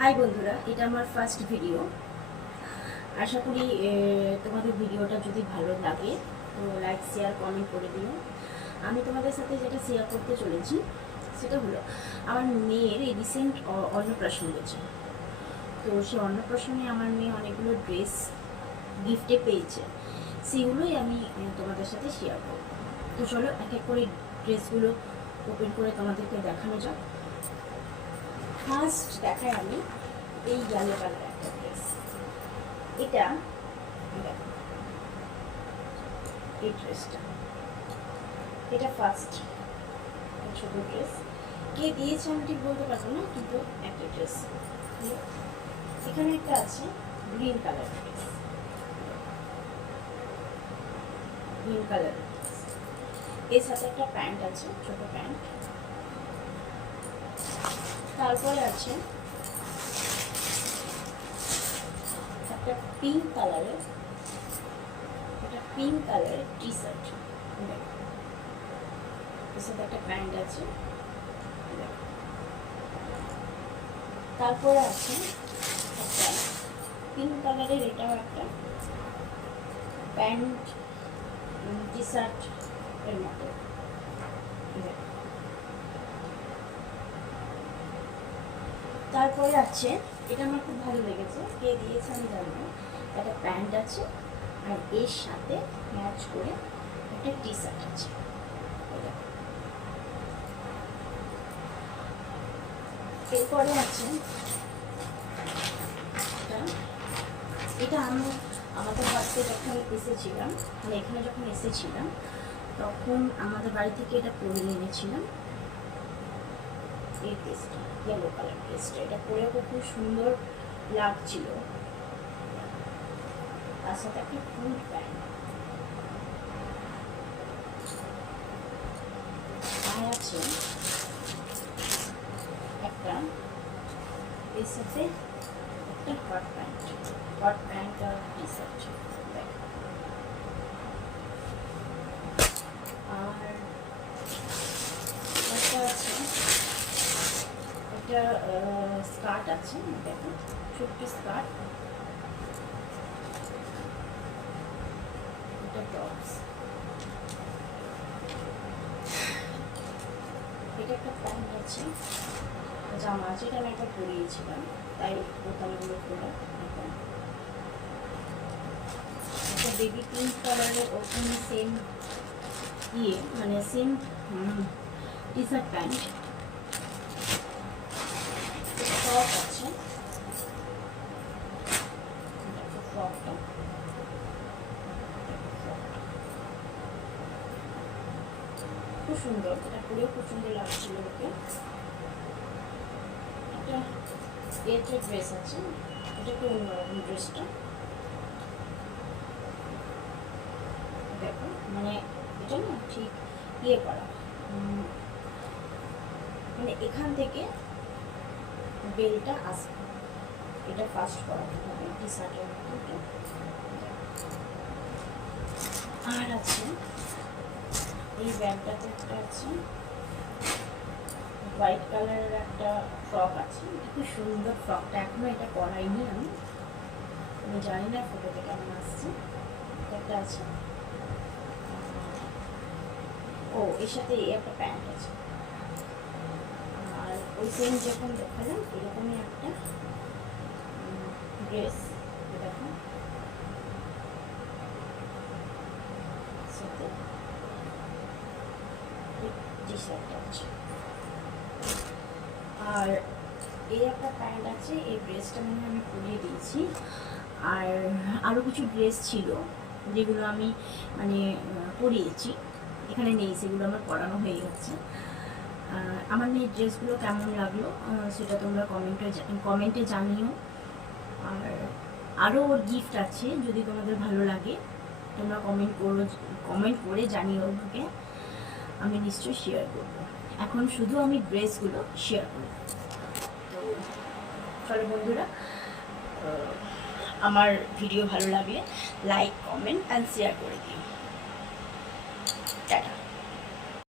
High বন্ধুরা, এটা আমার ফার্স্ট ভিডিও। আশা করি তোমাদের ভিডিওটা যদি ভালো লাগে তো লাইক শেয়ার কমেন্ট করে দিও। আমি তোমাদের সাথে যেটা শেয়ার করতে চলেছি সেটা হলো আমার মেয়ের এই রিসেন্ট অন্নপ্রাশন হয়েছে। তো সেই অন্নপ্রাশনে আমার মেয়ে অনেকগুলো ড্রেস গিফটে পেয়েছে, সেগুলোই আমি তোমাদের সাথে শেয়ার করব। তো চলো এক এক করে ড্রেসগুলো ওপেন করে তোমাদেরকে দেখানো যাক। ফার্স্ট দেখাই আমি এই ইয়েলো কালার একটা ড্রেস। এটা দেখো, এই ড্রেসটা, এটা ফার্স্ট ছোট ড্রেস। কে দিয়েছে আমি ঠিক বলতে পারবো না, কিন্তু একটা ড্রেস। এখানে একটা আছে green colour dress, green colour dress. এর সাথে একটা প্যান্ট আছে, ছোট প্যান্ট। তারপরে আছে একটা পিঙ্ক কালারের, টি শার্ট। এর সাথে একটা প্যান্ট আছে। তারপরে আছে একটা পিঙ্ক কালারের, এটাও একটা প্যান্ট টি শার্ট এর মতো। তারপরে আছে, এটা আমার খুব ভালো লেগেছে, কে দিয়েছে আমি জানি না। একটা প্যান্ট আছে আর এর সাথে ম্যাচ করে একটা টি শার্ট আছে। এরপরে আছে এটা আমি আমাদের বাড়িতে যখন এসেছিলাম, মানে এখানে যখন এসেছিলাম তখন আমাদের বাড়ি থেকে এটা পরে এনেছিলাম। এই ড্রেসটা, ইয়েলো কালার ড্রেসটা, এটা পরেও খুব সুন্দর লাগছিল। তার সাথে একটা ফুল প্যান্ট। আর আছে একটা এর সাথে একটা হট প্যান্ট আর টি শার্ট। আর একটা আছে, একটা স্কার্ট আছে, দেখো ছোট্ট স্কার্ট, এটা টপস। এটা একটা প্যান্ট আছে, জামা আছে, এটা আমি একটা পরিয়েছিলাম তাই বোতামগুলো খোলা। একটা বেবি পিঙ্ক কালারের ওখানে সেম মানে same T shirt pant. Frock আছে, ফ্রকটা খুব সুন্দর, এটা পরেও খুব সুন্দর লাগছিল ওকে। একটা একটা ড্রেস আছে, এটা একটু অন্যরকম ড্রেসটা। দেখো মানে এটা না ঠিক করা, মানে এখান থেকে বেলটা আসবে, এটা ফার্স্ট করাতে হবে টি শার্টের মতো। আর আছে এই ব্যাগটাতে একটা আছে হোয়াইট কালারের একটা ফ্রক আছে, খুব সুন্দর ফ্রকটা। এখনো এটা পরাইনি আমি জানি না ফটোতে কেমন আসছে। একটা আছে, ও এর সাথে একটা প্যান্ট আছে। আর ওই সেম যখন দেখালাম এরকমই একটা ড্রেস, দেখো সাথে টি শার্ট আছে। আর এই একটা প্যান্ট আছে, এই ড্রেসটা মনে হয় আমি পরিয়ে দিয়েছি। আর আরও কিছু ড্রেস ছিল যেগুলো আমি মানে পরিয়েছি, এখানে নেই, সেগুলো আমার পরানো হয়ে গেছে। আমার মেয়ের ড্রেসগুলো কেমন লাগলো সেটা তোমরা কমেন্টে জানিও। আর আরও ওর গিফট আছে, যদি তোমাদের ভালো লাগে তোমরা কমেন্ট করে জানিও ওকে, আমি নিশ্চয়ই শেয়ার করবো। এখন শুধু আমি ড্রেসগুলো শেয়ার করব। তো চলো বন্ধুরা, আমার ভিডিও ভালো লাগলে লাইক কমেন্ট অ্যান্ড শেয়ার করে দিও।